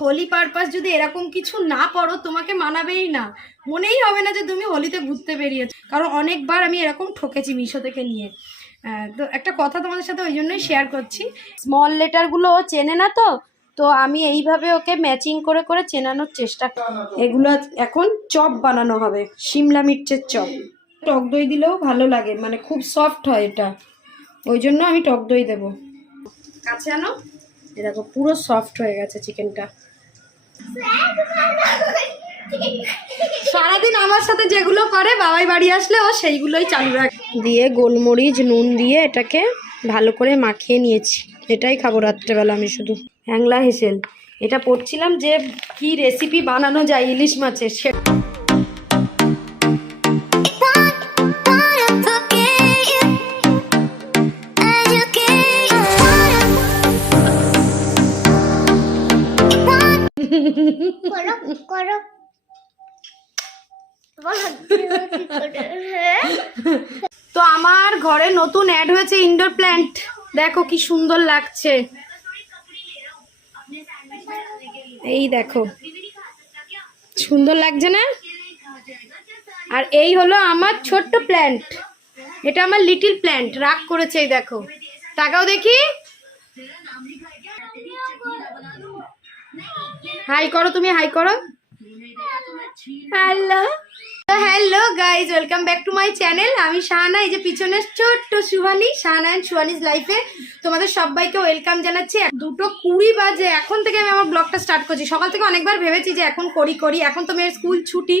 Holi purpose যদি এরকম কিছু না পড়ো তোমাকে মানাবেই না। মনেই হবে না যে তুমি হোলিতে ঘুরতে বেরিয়েছো। কারণ অনেকবার আমি এরকম ঠকেছি মিশো থেকে নিয়ে। তো একটা কথা তোমাদের সাথে ওই জন্যই শেয়ার করছি। স্মল লেটারগুলো ও চেনে না তো তো আমি এইভাবে ওকে ম্যাচিং করে করে চেনানোর চেষ্টা। এগুলো এখন চপ বানানো হবে, শিমলা মির্চের চপ। টক দই দিলেও ভালো লাগে মানে খুব সফট হয় এটা। ওই জন্য আমি টক দই দেবো। কাছে আনো। এ দেখো, পুরো সফট হয়ে গেছে চিকেনটা সারাদিন আমার সাথে যেগুলো করে, বাবাই বাড়ি আসলে ও সেইগুলোই চালু রাখে। দিয়ে গোলমরিচ, নুন দিয়ে এটাকে ভালো করে মাখিয়ে নিয়েছি। এটাই খাব রাত্রেবেলা আমি শুধু। হ্যাংলা হেসেল। এটা পড়ছিলাম যে কি রেসিপি বানানো যায় ইলিশ মাছের সে তো আমার ঘরে নতুন অ্যাড হয়েছে ইনডোর প্ল্যান্ট দেখো কি সুন্দর লাগছে। এই দেখো। সুন্দর লাগছে না? আর এই হলো আমার ছোট্ট প্ল্যান্ট এটা আমার লিটিল প্ল্যান্ট রাগ করেছে এই দেখো। তাকাও দেখি। হাই করো তুমি, হাই করো। Hello hello guys welcome back to my channel আমি শাহানা, এই যে পিছনের ছোট্ট সুহানি, শাহানা অ্যান্ড সুহানিস লাইফে তোমাদের সবাইকে ওয়েলকাম জানাচ্ছি। দুটো কুড়ি বাজে, এখন থেকে আমি আমার ব্লগটা স্টার্ট করছি। সকাল থেকে অনেকবার ভেবেছি যে এখন করি করি। এখন তো মেয়ের স্কুল ছুটি।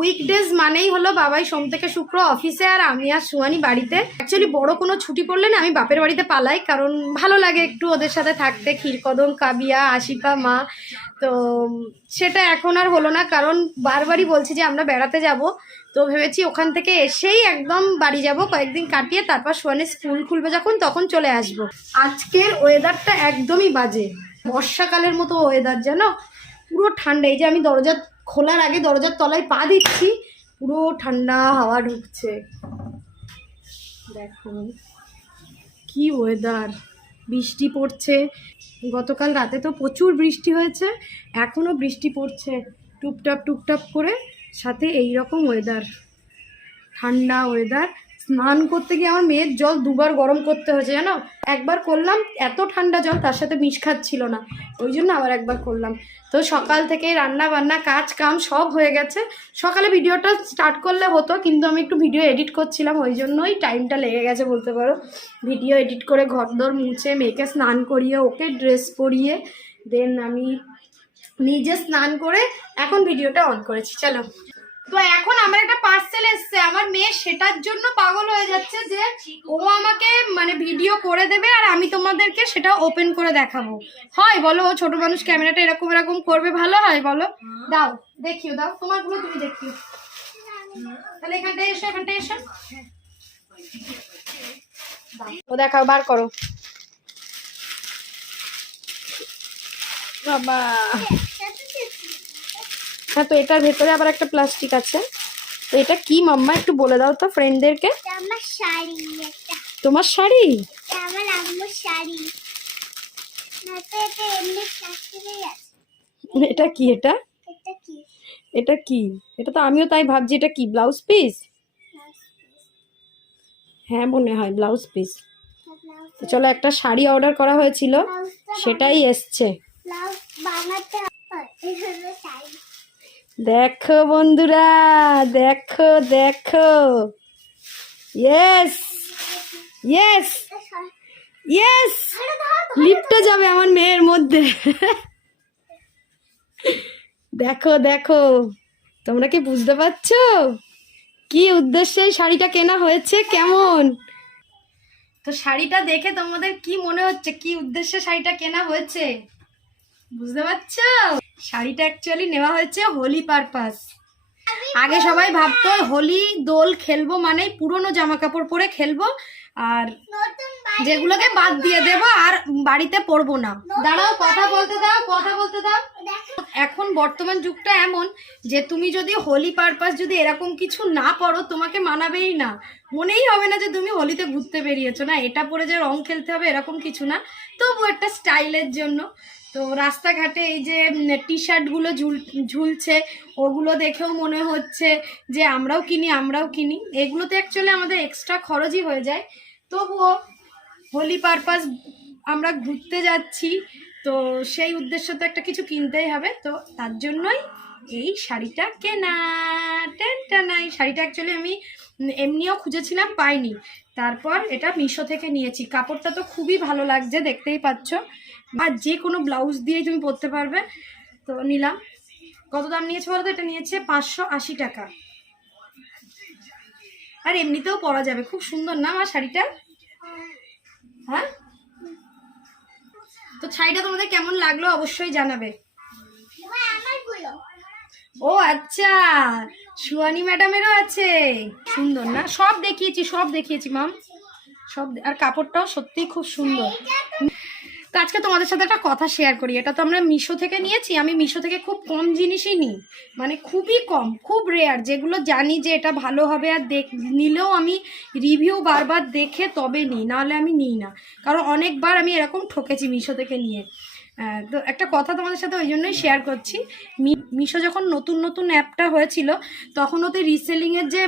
উইকডেজ মানেই হলো বাবাই সোম থেকে শুক্র অফিসে আর আমি আর সুহানি বাড়িতে। অ্যাকচুয়ালি বড় কোনো ছুটি পড়লে না আমি বাপের বাড়িতে পালাই, কারণ ভালো লাগে একটু ওদের সাথে থাকতে। ক্ষীরকদম, কাবিয়া আশিকা মা। তো সেটা এখন আর হলো না, কারণ বারবারই বলছি যে আমরা বেড়াতে যাব। তো ভেবেছি ওখান থেকে এসেই একদম বাড়ি যাব, কয়েকদিন কাটিয়ে তারপর সোয়ানের স্কুল খুলবে যখন, তখন চলে আসব। আজকের ওয়েদারটা একদমই বাজে। বর্ষাকালের মতো ওয়েদার যেন, পুরো ঠান্ডা। এই যে আমি দরজা খোলার আগে দরজার তলায় পা দিচ্ছি, পুরো ঠান্ডা হাওয়া ঢুকছে। দেখুন, কি ওয়েদার। বৃষ্টি পড়ছে। গতকাল রাতে তো প্রচুর বৃষ্টি হয়েছে, এখনও বৃষ্টি পড়ছে টুপটাপ টুপটাপ করে, সাথে এই রকম ওয়েদার ঠান্ডা ওয়েদার স্নান করতে গিয়ে আমার মেয়ের জল দুবার গরম করতে হয়েছে, জানো? একবার করলাম, এত ঠান্ডা জল, তার সাথে মিশ খাচ্ছিল না। ওই জন্য আবার একবার করলাম। তো সকাল থেকে রান্না বান্না কাজ কাম সব হয়ে গেছে। সকালে ভিডিওটা স্টার্ট করলে হতো, কিন্তু আমি একটু ভিডিও এডিট করছিলাম, ওই জন্যই টাইমটা লেগে গেছে বলতে পারো। ভিডিও এডিট করে ঘরদর মুছে, মেয়েকে স্নান করিয়ে, ওকে ড্রেস পরিয়ে দেন আমি নিজে স্নান করে এখন ভিডিওটা অন করেছি, চলো। তো এখন আমার একটা পার্সেল এসছে। আমার মেয়ে সেটার জন্য পাগল হয়ে যাচ্ছে যে ও আমাকে মানে ভিডিও করে দেবে আর আমি তোমাদেরকে সেটা ওপেন করে দেখাবো। হয়, বলো, ও ছোট মানুষ, ক্যামেরাটা এরকম এরকম করবে, ভালো হয়, বলো? দাও, দেখিও, দাও তোমারগুলো তুমি দেখিও। তাহলে এখানটায় এসো এখানটায় এসো। ও দেখাও, বার করো। বাবা। হ্যাঁ তো এটার ভেতরে আবার একটা প্লাস্টিক আছে। তো এটা কি মাম্মা? একটু বলে দাও তো ফ্রেন্ডদেরকে আমার শাড়ি তোমার শাড়ি? আমার আম্মুর শাড়ি। এটা কি এটা? এটা কি? এটা তো আমিও তাই ভাবছি এটা কি ব্লাউজ পিস হ্যাঁ মনে হয় ব্লাউজ পিস তো চলো একটা শাড়ি অর্ডার করা হয়েছিল। সেটাই এসছে। বানাতে হয়। দেখো বন্ধুরা, দেখো দেখো। Yes yes yes. লিফটে যাবে আমার মেয়ের মধ্যে। দেখো দেখো। তোমরা কি বুঝতে পারছ? কি উদ্দেশ্যে শাড়িটা কেনা হয়েছে? কেমন? তো শাড়িটা দেখে তোমাদের কি মনে হচ্ছে? কি উদ্দেশ্যে শাড়িটা কেনা হয়েছে? বুঝতে পারছ? শাড়িটা অ্যাকচুয়ালি নেওয়া হয়েছে হোলি পারপাস আগে সবাই ভাবতো, হোলি দোল খেলব মানেই পুরনো জামা কাপড় পরে খেলব, আর যেগুলোকে বাদ দিয়ে দেব আর বাড়িতে পড়ব না। দাঁড়াও, কথা বলতে দাও, কথা বলতে দাও। এখন বর্তমান যুগটা এমন যে তুমি যদি হোলি পারপাস যদি এরকম কিছু না পড়ো তোমাকে মানাবেই না। মনেই হবে না যে তুমি হোলিতে ঘুরতে বেরিয়েছো। না, এটা পরে যে রং খেলতে হবে এরকম কিছু না। তবু একটা স্টাইলের জন্য। তো রাস্তাঘাটে এই যে টি শার্টগুলো ঝুল, ঝুলছে, ওগুলো দেখেও মনে হচ্ছে যে আমরাও কিনি আমরাও কিনি। এগুলোতে অ্যাকচুয়ালি আমাদের এক্সট্রা খরচই হয়ে যায়। তবুও হোলি পারপাস আমরা ঘুরতে যাচ্ছি, তো সেই উদ্দেশ্য তো একটা কিছু কিনতেই হবে। তো তার জন্যই এই শাড়িটা কেনা। টেনটা নাই। শাড়িটা অ্যাকচুয়ালি আমি এমনিও খুঁজেছিলাম, পাইনি। তারপর এটা মিশো থেকে নিয়েছি। কাপড়টা তো খুবই ভালো লাগছে, দেখতেই পাচ্ছ। আর যে কোনো ব্লাউজ দিয়ে তুমি পরতে পারবে। তো নিলাম। কত দাম নিয়েছে বলো তো? এটা নিয়েছে পাঁচশো আশি টাকা। আর এমনিতেও পরা যাবে। খুব সুন্দর না আমার শাড়িটা? হ্যাঁ? তো শাড়িটা তোমাদের কেমন লাগল অবশ্যই জানাবে। ও আচ্ছা সুয়ানি ম্যাডামেরও আছে। সুন্দর না? সব দেখিয়েছি সব দেখিয়েছি মাম সব আর কাপড়টাও সত্যিই খুব সুন্দর। তো আজকে তোমাদের সাথে একটা কথা শেয়ার করি। এটা তো আমরা মিশো থেকে নিয়েছি। আমি মিশো থেকে খুব কম জিনিসই নিই। মানে খুবই কম, খুব রেয়ার যেগুলো জানি যে এটা ভালো হবে আর দেখ, নিলেও আমি রিভিউ বারবার দেখে তবে নিই, নাহলে আমি নিই না। কারণ অনেকবার আমি এরকম ঠকেছি মিশো থেকে নিয়ে। তো একটা কথা তোমাদের সাথে ওই জন্যই শেয়ার করছি। মিশো যখন নতুন নতুন অ্যাপটা হয়েছিল, তখন ওতে রিসেলিংয়ের যে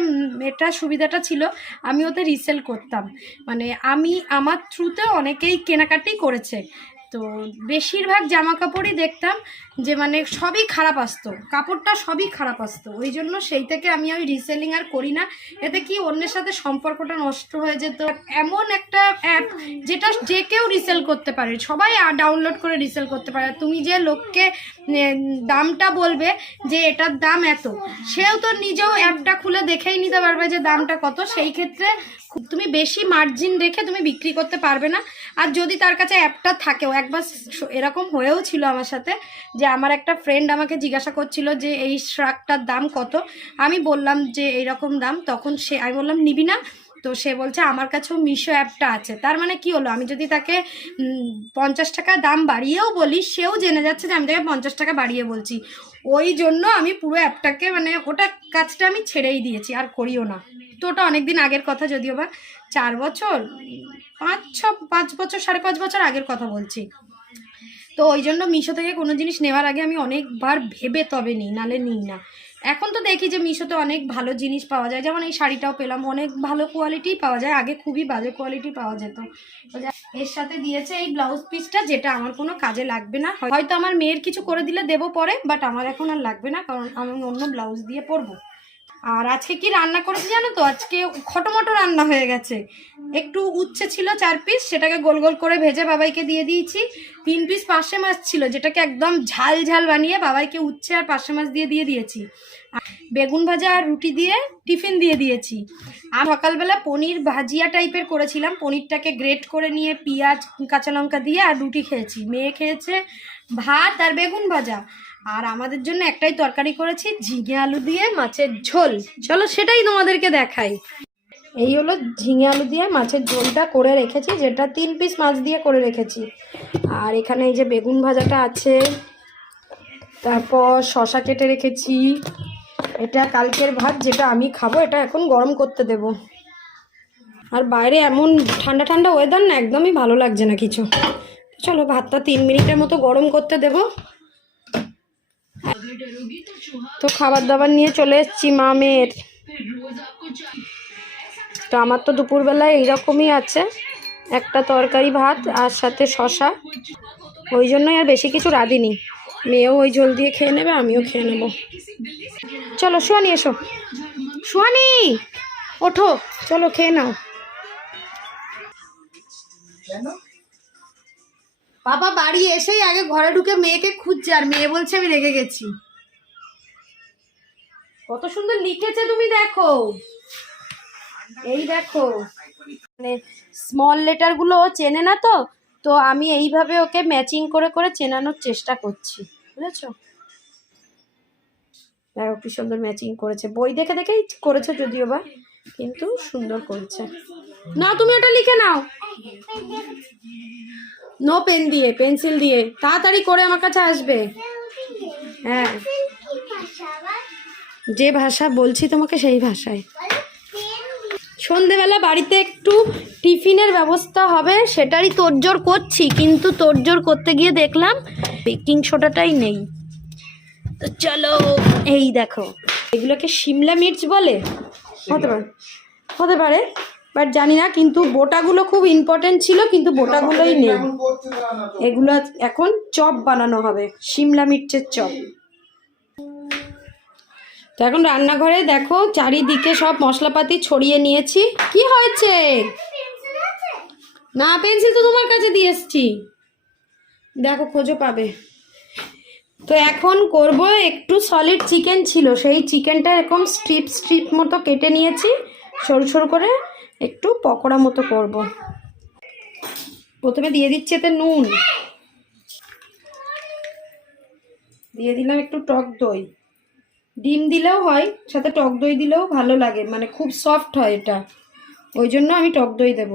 এটা সুবিধাটা ছিল, আমি ওতে রিসেল করতাম। মানে আমি আমার থ্রুতে অনেকেই কেনাকাটি করেছে। তো বেশিরভাগ জামা কাপড়ই দেখতাম যে মানে সবই খারাপ আসতো, কাপড়টা সবই খারাপ আসতো। ওই জন্য সেই থেকে আমি ওই রিসেলিং আর করি না। এতে কি অন্যের সাথে সম্পর্কটা নষ্ট হয়ে যেত? এমন একটা অ্যাপ যেটা যে কেউ রিসেল করতে পারে, সবাই ডাউনলোড করে রিসেল করতে পারে। তুমি যে লোককে দামটা বলবে যে এটার দাম এত, সেও তো নিজেও অ্যাপটা খুলে দেখেই নিতে পারবে যে দামটা কত। সেই ক্ষেত্রে তুমি বেশি মার্জিন রেখে তুমি বিক্রি করতে পারবে না। আর যদি তার কাছে অ্যাপটা থাকেও, একবার এরকম হয়েও ছিল আমার সাথে যে আমার একটা ফ্রেন্ড আমাকে জিজ্ঞাসা করছিল যে, এই শ্রাকটার দাম কত? আমি বললাম যে, এইরকম দাম। তখন সে, আমি বললাম, নিবি না? তো সে বলছে, আমার কাছেও মিশো অ্যাপটা আছে। তার মানে কি হলো? আমি যদি তাকে পঞ্চাশ টাকা দাম বাড়িয়েও বলি, সেও জেনে যাচ্ছে যে আমি তাকে পঞ্চাশ টাকা বাড়িয়ে বলছি। ওই জন্য আমি পুরো অ্যাপটাকে মানে ওটা কাজটা আমি ছেড়েই দিয়েছি, আর করিও না। তো ওটা অনেকদিন আগের কথা যদিও বা, চার বছর, পাঁচ ছ, পাঁচ বছর, সাড়ে পাঁচ বছর আগের কথা বলছি। তো ওই জন্য মিশো থেকে কোনো জিনিস নেওয়ার আগে আমি অনেকবার ভেবে তবে নিই, নালে নিই না। এখন তো দেখি যে মিশোতে অনেক ভালো জিনিস পাওয়া যায়। যেমন এই শাড়িটাও পেলাম, অনেক ভালো কোয়ালিটি পাওয়া যায়। আগে খুবই বাজে কোয়ালিটি পাওয়া যেত। এর সাথে দিয়েছে এই ব্লাউজ পিসটা যেটা আমার কোনো কাজে লাগবে না। হয়তো আমার মেয়ের কিছু করে দিলে দেবো পরে বাট আমার এখন আর লাগবে না, কারণ আমি অন্য ব্লাউজ দিয়ে পরবো। আর আজকে কি রান্না করেছি জানো তো? আজকে খটোমটো রান্না হয়ে গেছে। একটু উচ্ছে ছিল চার পিস সেটাকে গোল গোল করে ভেজে বাবাইকে দিয়ে দিয়েছি। তিন পিস পার্শে মাছ ছিল, যেটাকে একদম ঝাল ঝাল বানিয়ে বাবাইকে উচ্ছে আর পার্শে মাছ দিয়ে দিয়ে দিয়েছি। আর বেগুন ভাজা আর রুটি দিয়ে টিফিন দিয়ে দিয়েছি। আর সকালবেলা পনির ভাজিয়া টাইপের করেছিলাম। পনিরটাকে গ্রেট করে নিয়ে পেঁয়াজ, কাঁচা লঙ্কা দিয়ে আর রুটি খেয়েছি। মেয়ে খেয়েছে ভাত আর বেগুন ভাজা। আর আমাদের জন্য একটাই তরকারি করেছি ঝিঙে আলু দিয়ে মাছের ঝোল। চলো সেটাই তোমাদেরকে দেখাই। এই হলো ঝিঙে আলু দিয়ে মাছের ঝোলটা করে রেখেছি, যেটা তিন পিস মাছ দিয়ে করে রেখেছি। আর এখানে এই যে বেগুন ভাজাটা আছে, তারপর শশা কেটে রেখেছি। এটা কালকের ভাত যেটা আমি খাব, এটা এখন গরম করতে দেব। আর বাইরে এমন ঠান্ডা ঠান্ডা ওয়েদার না, একদমই ভালো লাগছে না কিছু। চলো ভাতটা তিন মিনিটের মতো গরম করতে দেবো। তো খাবার দাবার নিয়ে চলে এসেছি মামের তো আমার তো দুপুরবেলায় এইরকমই আছে। একটা তরকারি ভাত আর সাথে শশা ওই জন্যই আর বেশি কিছু রাঁধিনি। মেয়েও ওই ঝোল দিয়ে খেয়ে নেবে, আমিও খেয়ে নেব। চলো সোয়ানি এসো। সোয়ানি ওঠো। চলো, খেয়ে নাও। বাবা বাড়ি এসেই আগে ঘরে ঢুকে মেয়েকে খুঁজছে, আর মেয়ে বলছে আমি রেগে গেছি। কত সুন্দর লিখেছে তুমি দেখো। এই দেখো। মানে স্মল লেটারগুলো চেনে না তো তো আমি এইভাবে ওকে ম্যাচিং করে করে চেনানোর চেষ্টা করছি, বুঝেছ? দেখো কি সুন্দর ম্যাচিং করেছে। বই দেখে দেখেই করেছে যদিও বা, কিন্তু সুন্দর করেছে। নাও তুমি ওটা লিখে নাও। নো পেন দিয়ে পেন্সিল দিয়ে। তাড়াতাড়ি করে আমার কাছে আসবে। হ্যাঁ। যে ভাষা বলছি তোমাকে, সেই ভাষায়। সন্ধেবেলা বাড়িতে একটু টিফিনের ব্যবস্থা হবে, সেটারই তোড়জোড় করছি, কিন্তু তোড়জোড় করতে গিয়ে দেখলাম বেকিং সোডাটাই নেই। তো চলো, এই দেখো। এগুলোকে শিমলা মির্চ বলে? হতে পারে। হতে পারে। বাট জানি না কিন্তু বোটাগুলো খুব ইম্পর্টেন্ট ছিল কিন্তু বোটাগুলোই নেই। এগুলো এখন চপ বানানো হবে শিমলা মির্চের চপ। তো এখন রান্নাঘরে দেখো চারিদিকে সব মশলাপাতি ছড়িয়ে নিয়েছি। কি হয়েছে? না পেন্সিল তো তোমার কাছে দিয়ে এসছি। দেখো খোঁজো পাবে। তো এখন করব একটু সলিড চিকেন ছিল সেই চিকেনটা এরকম স্ট্রিপ স্ট্রিপ মতো কেটে নিয়েছি সরু সরু করে। একটু পকোড়া মতো করব। প্রথমে দিয়ে দিচ্ছি এতে নুন। দিয়ে দিলাম একটু টক দই। ডিম দিলেও হয়, সাথে টক দই দিলেও ভালো লাগে মানে খুব সফট হয় এটা। ওই জন্য আমি টক দই দেব।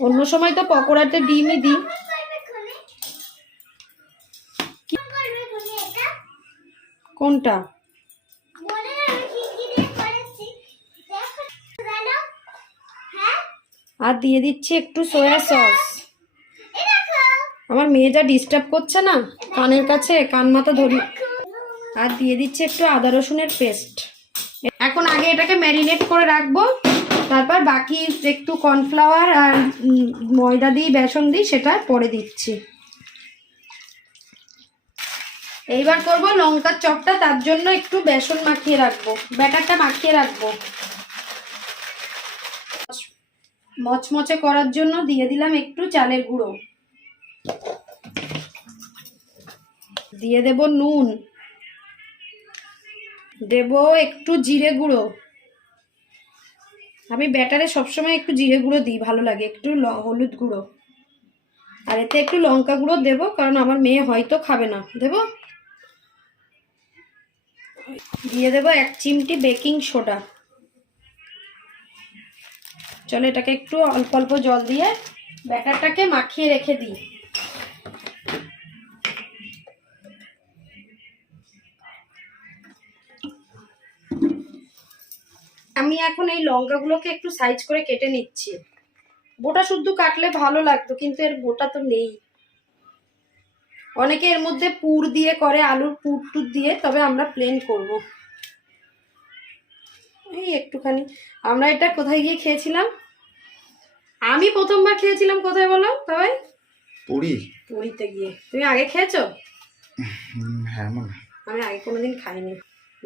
অন্য সময় তো পকোড়াতে ডিমই দিই। কোনটা? আর দিয়ে দিচ্ছি একটু সয়া সস আমার মেয়েটা ডিস্টার্ব করছে না? কানের কাছে, কান মাথা ধরি। আর দিয়ে দিচ্ছি একটু আদা রসুনের পেস্ট এখন আগে এটাকে ম্যারিনেট করে রাখব। তারপর বাকি একটু কর্নফ্লাওয়ার আর ময়দা দিই, বেসন দিই, সেটা পরে দিচ্ছি। এইবার করব লঙ্কার চপটা, তার জন্য একটু বেসন মাখিয়ে রাখব। ব্যাটারটা মাখিয়ে রাখব। মচমচে করার জন্য দিয়ে দিলাম একটু চালের গুঁড়ো। দিয়ে দেব নুন। দেব একটু জিরে গুঁড়ো। আমি ব্যাটারে সবসময় একটু জিরে গুঁড়ো দিই, ভালো লাগে একটু হলুদ গুঁড়ো। আর এতে একটু লঙ্কা গুঁড়ো দেবো, কারণ আমার মেয়ে হয়তো খাবে না। দেবো? দিয়ে দেবো এক চিমটি বেকিং সোডা। চলো এটাকে একটু অল্প অল্প জল দিয়ে ব্যাটারটাকে মাখিয়ে রেখে দিই। আমি এখন এই লঙ্কাগুলোকে একটু সাইজ করে কেটে নিচ্ছি। বোটা শুদ্ধ কাটলে ভালো লাগতো, কিন্তু এর বোটা তো নেই। অনেকে এর মধ্যে পুর দিয়ে করে, আলুর পুর টুর দিয়ে, তবে আমরা প্লেন করব। এই একটুখানি। আমরা এটা কোথায় গিয়ে খেয়েছিলাম? আমি প্রথমবার খেয়েছিলাম কোথায় বলো সবাই পুরি। পুরীতে গিয়ে। তুমি আগে খেয়েছো? হ্যাঁ আমি আগে কোনোদিন খাইনি।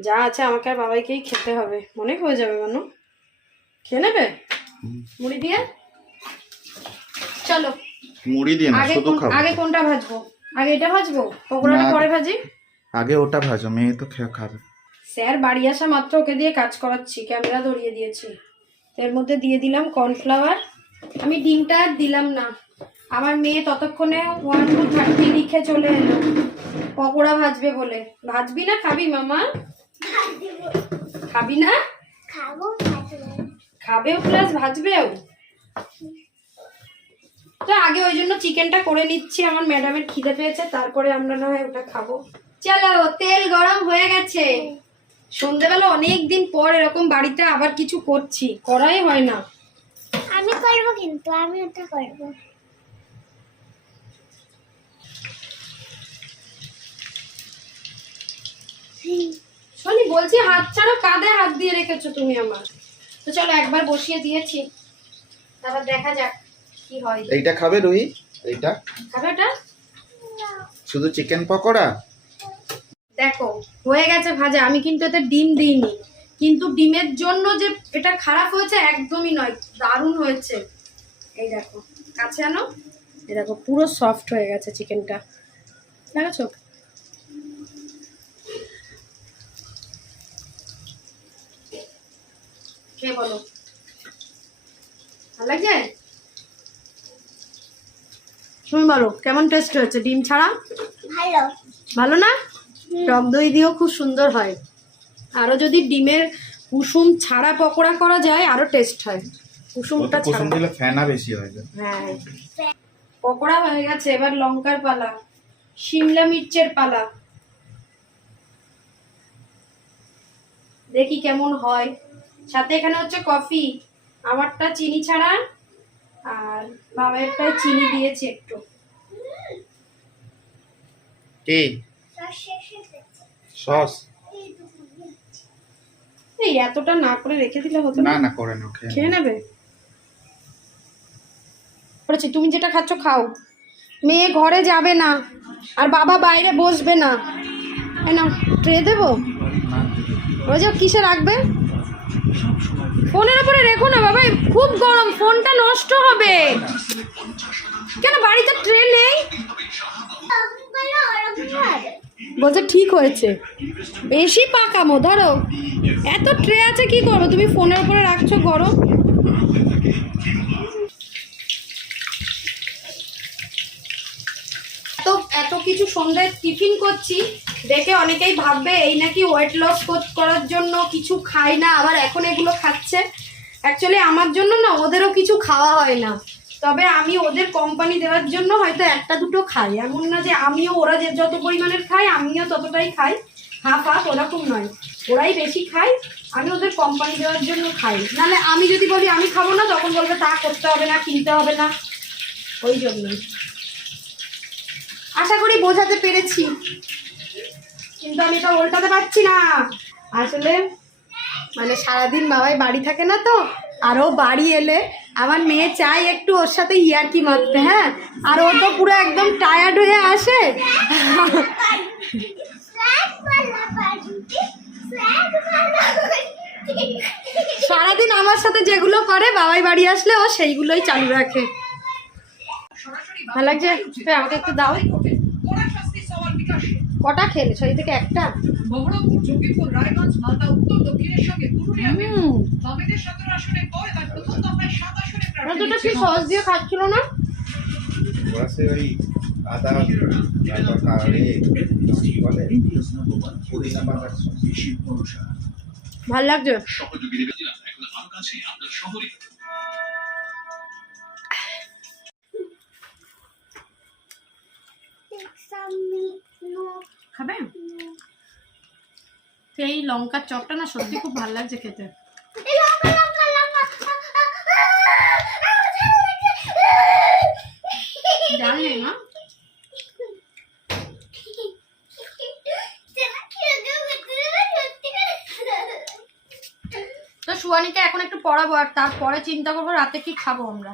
যা আছে আমাকে আর বাবাইকেই খেতে হবে। মনে হয়ে যাবে মানু খেয়ে নেবে? মুড়ি দিয়ে? চলো। মুড়ি দিয়ে না আগে শুধু কোন- খাব। আগে কোনটা ভাজবো? আগে এটা ভাজবো? পকোড়াটা পরে ভাজি? আগে ওটা ভাজো মেয়ে তো খেয়ে খাবে। স্যার বাড়ি আসা মাত্র ওকে দিয়ে কাজ করাচ্ছি ক্যামেরা ধরিয়ে দিয়েছি। এর মধ্যে দিয়ে দিলাম কর্নফ্লাওয়ার। আমি ডিমটা আর দিলাম না। আমার মেয়ে ততক্ষণে ওয়ান টু থার্টি লিখে চলে এলো। পকোড়া ভাজবে বলে। ভাজবি না খাবি মামা? খাবি না? খাব খাব। খাবেও প্লাস ভাজবেও? তো আগে ওই জন্য চিকেনটা করে নিচ্ছি আমার ম্যাডামের খিদে পেয়েছে তারপরে আমরা না হয় ওটা খাব। চলো তেল গরম হয়ে গেছে। সন্ধেবেলা অনেক দিন পর এরকম বাড়িতে আবার কিছু করছি। করাই হয় না। আমি করব কিন্তু আমি ওটা করব। শোনি বলছি হাত ছাড়া কাঁধে হাত দিয়ে রেখেছো তুমি আমার। তো চলো একবার বসিয়ে দিয়েছি। তারপর দেখা যাক কি হয়। এইটা খাবে রুই এইটা? খাবে ওটা? শুধু চিকেন পকোড়া? দেখো হয়ে গেছে ভাজা আমি কিন্তু এতে ডিম দিইনি। কিন্তু ডিমের জন্য যে এটা খারাপ হয়েছে একদমই নয় দারুণ হয়েছে। এই দেখো কাছে আনো। এই দেখো পুরো সফট হয়ে গেছে চিকেনটা দেখেছ খেয়ে বলো। ভালো লাগছে? তুমি বলো কেমন টেস্ট হয়েছে? ডিম ছাড়া? ভালো। ভালো না? টক দই দিয়েও খুব সুন্দর হয়। আরও যদি ডিমের কুসুম ছাড়া পকোড়া করা যায় আরও টেস্ট হয়। কুসুমটা কুসুম ছাড়া। দিলে ফেনা বেশি হয় হ্যাঁ। পকোড়া হয়ে গেছে এবার লঙ্কার পালা শিমলা মির্চের পালা। দেখি কেমন হয়। সাথে এখানে হচ্ছে কফি আমারটা চিনি ছাড়া আর বাবারটা চিনি দিয়েছি একটু। কি? সস। এই এতটা না করে রেখে দিলে হতো না? না না করে নাও খেয়ে খেয়ে নেবে? বলেছি তুমি যেটা খাচ্ছ খাও। মেয়ে ঘরে যাবে না আর বাবা বাইরে বসবে না। না ট্রে দেবো? না, ওই যে কিসে রাখবে? ফোনের উপরে রেখো না বাবা খুব গরম ফোনটা নষ্ট হবে। কেন বাড়িতে ট্রে নেই? বলছে, ঠিক হয়েছে। বেশি পাকামো, ধরো। এত ট্রে আছে, কি করব? তুমি ফোনের উপরে রাখছো গরম? এত কিছু সন্ধ্যায় টিফিন করছি, দেখে অনেকেই ভাববে, এই নাকি ওয়েট লস করার জন্য কিছু খায় না, আবার এখন এগুলো খাচ্ছে। অ্যাকচুয়ালি আমার জন্য না, ওদেরও কিছু খাওয়া হয় না। তবে আমি ওদের কোম্পানি দেওয়ার জন্য হয়তো একটা দুটো খাই। এমন না যে আমিও ওরা যে যত পরিমাণের খাই, আমিও ততটাই খাই। হাফ হাফ ওরকম নয়। ওরাই বেশি খায়, আমি ওদের কোম্পানি দেওয়ার জন্য খাই। নাহলে আমি যদি বলি আমি খাব না, তখন বলবে তা করতে হবে না, কিনতে হবে না। ওই জন্যই। আশা করি বোঝাতে পেরেছি। কিন্তু আমি এটা উল্টাতে পারছি না। আসলে মানে সারাদিন বাবাই বাড়ি থাকে না তো, আরও বাড়ি এলে আমার মেয়ে চাই একটু ওর সাথে ইয়ারকি মারতে হ্যাঁ? আর ও তো পুরো একদম টায়ার্ড হয়ে আসে। সারাদিন আমার সাথে যেগুলো করে বাবাই বাড়ি আসলে ও সেইগুলোই চালু রাখে। ভালো লাগছে? হ্যাঁ, আমাকে একটু দাও। কটা খেলে সেই থেকে একটা? রায়গঞ্জ উত্তর দক্ষিণের সঙ্গে দুটো কি দিচ্ছে সস দিয়ে খাচ্ছিল না? ওই আদা। ভালো লাগছে? খাবে তো এই লঙ্কার চপটা না সত্যি খুব ভালো লাগছে খেতে। জানি না। তো সুয়ানিকে এখন একটু পড়াবো আর তারপরে চিন্তা করব রাতে কি খাব আমরা।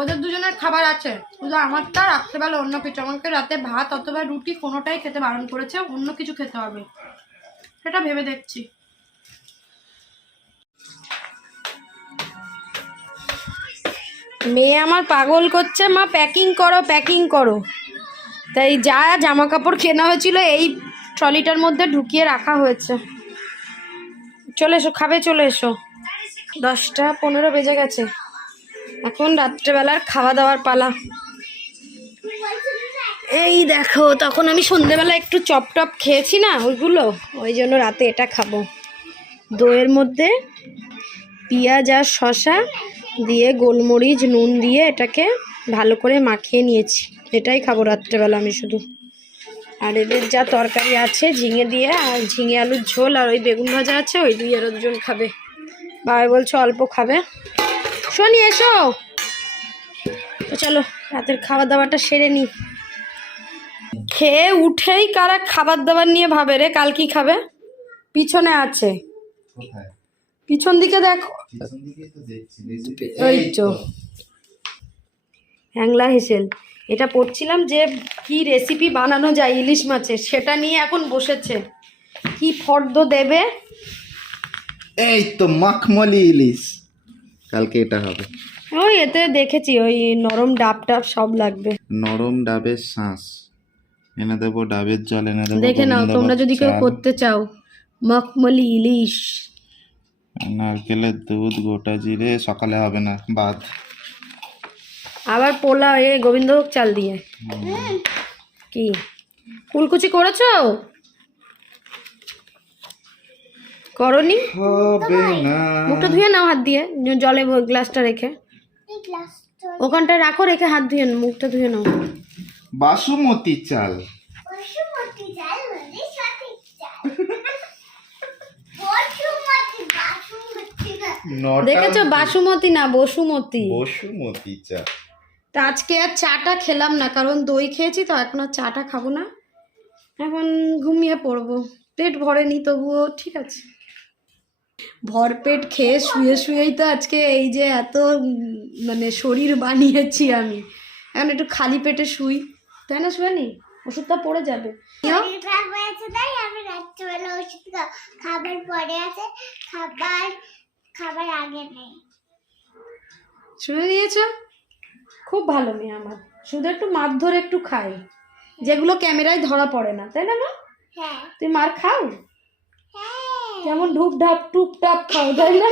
ওদের দুজনের খাবার আছে। শুধু আমারটা রাত্রেবেলা অন্য কিছু। আমাকে রাতে ভাত অথবা রুটি কোনোটাই খেতে বারণ করেছে, অন্য কিছু খেতে হবে। সেটা ভেবে দেখছি। মেয়ে আমার পাগল করছে, মা প্যাকিং করো প্যাকিং করো। তাই যা জামা কাপড় কেনা হয়েছিল, এই ট্রলিটার মধ্যে ঢুকিয়ে রাখা হয়েছে। চলে এসো, খাবে, চলে এসো। দশটা পনেরো বেজে গেছে। এখন রাত্রেবেলার খাওয়া দাওয়ার পালা। এই দেখো, তখন আমি সন্ধেবেলা একটু চপ টপ খেয়েছি না ওইগুলো? ওই জন্য রাতে এটা খাব। দইয়ের মধ্যে পেঁয়াজ আর শশা দিয়ে গোলমরিচ, নুন দিয়ে এটাকে ভালো করে মাখিয়ে নিয়েছি। এটাই খাব রাত্রেবেলা আমি শুধু। আর এদের যা তরকারি আছে, ঝিঙে দিয়ে, আর ঝিঙে আলুর ঝোল আর ওই বেগুন ভাজা আছে, ওই দুই আর দুজন খাবে। বাবা বলছে অল্প খাবে। শোনি এসো। তো চলো রাতের খাবার দাবারটা সেরে নি। খেয়ে উঠেই কারা খাবার দাবার নিয়ে ভাবে রে কাল কি খাবে? পিছনে আছে। পিছন দিকে দেখো। ওই তো হ্যাংলা হেসেল। এটা পড়ছিলাম যে কি রেসিপি বানানো যায় ইলিশ মাছের সেটা নিয়ে এখন বসেছে। কি ফর্দ দেবে? এই তো মখমলি ইলিশ। কালকে এটা হবে। ওই এতে দেখেছি ওই নরম ডাব টাব সব লাগবে। নরম ডাবের শাঁস। এনে দেবো ডাবের জল এনে দেবো দেখে নাও তোমরা যদি কেউ করতে চাও মখমলি ইলিশ। নারকেলের দুধ গোটা জিরে সকালে হবে না বাদ আবার পোলা এ গোবিন্দভোগ চাল দিয়ে। কি? ফুলকুচি করেছ? করনি? হবে না। মুখটা ধুয়ে নাও হাত দিয়ে জলে গ্লাসটা রেখে। এই গ্লাসটা ওখানটায় রাখো রেখে হাত ধুয়ে নাও, মুখটা ধুয়ে নাও। বাসুমতি চাল। বসুমতি চাল মানে সঠিক চাল। বসুমতি বাসুমতি না। নটা দেখেছ? বাসুমতি না বসুমতি। বসুমতি চা তা আজকে আর চাটা খেলাম না কারণ দই খেয়েছি তো এখন আর চাটা খাব না। এখন ঘুমিয়ে পড়ব। পেট ভরেনি তবুও ঠিক আছে। ভরপেট খেয়ে শুয়ে শুয়েই তো আজকে এই যে এত মানে শরীর বানিয়েছি আমি। এখন একটু খালি পেটে শুই। তাই না শুয়ে নি ওষুধটা পড়ে যাবে। শরীর খারাপ হয়েছে তাই আমি রাত্রিবেলা ওষুধ খাবার পরে আছে। খাবার খাবার আগে নেই। শুনে নিয়েছো? খুব ভালো মেয়ে আমার। শুধু একটু মার ধরে একটু খাই। যেগুলো ক্যামেরায় ধরা পড়ে না তাই না মা? হ্যাঁ। তুই মার খাও? হ্যাঁ যেমন ঢুপ ঢাপ টুপ টাপ খাও তাই না?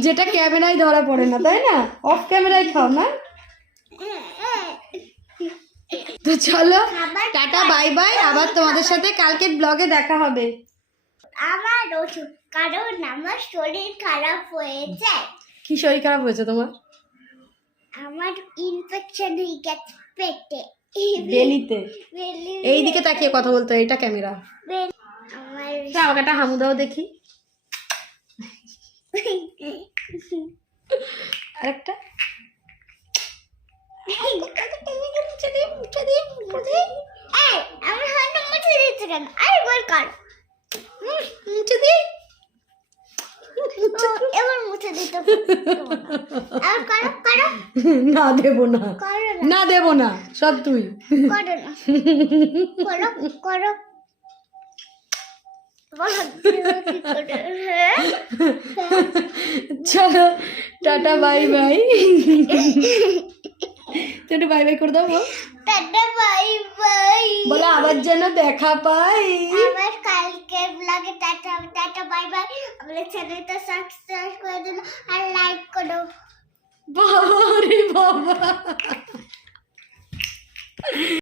যেটা ক্যামেরায় ধরা পড়ে না তাই না? অফ ক্যামেরায় খাও না? তো চলো টাটা বাই বাই আবার তোমাদের সাথে কালকে ব্লগে দেখা হবে। আমার ওষুধ কারণ আমার শরীর খারাপ হয়েছে। কি শরীর খারাপ হয়েছে তোমার? আমার ইনফেকশন হয়ে গেছে পেটে। বেলিতে। বেলি- এই দিকে তাকিয়ে কথা বলতো এটা ক্যামেরা। আমাকে একটা হামু দাও দেখি। আরেকটা। না দেবো না। না। না দেবো না সব তুই। করো করো। চলো টাটা বাই বাই। তুই বাই বাই করে দাও টাটা বাই বাই। বলে আবার যেন দেখা পাই। আবার কালকে ব্লগে টাটা টাটা বাই বাই। আমাদের চ্যানেলটা সাবস্ক্রাইব করে দিন আর লাইক করো। বাবা রে বাবা।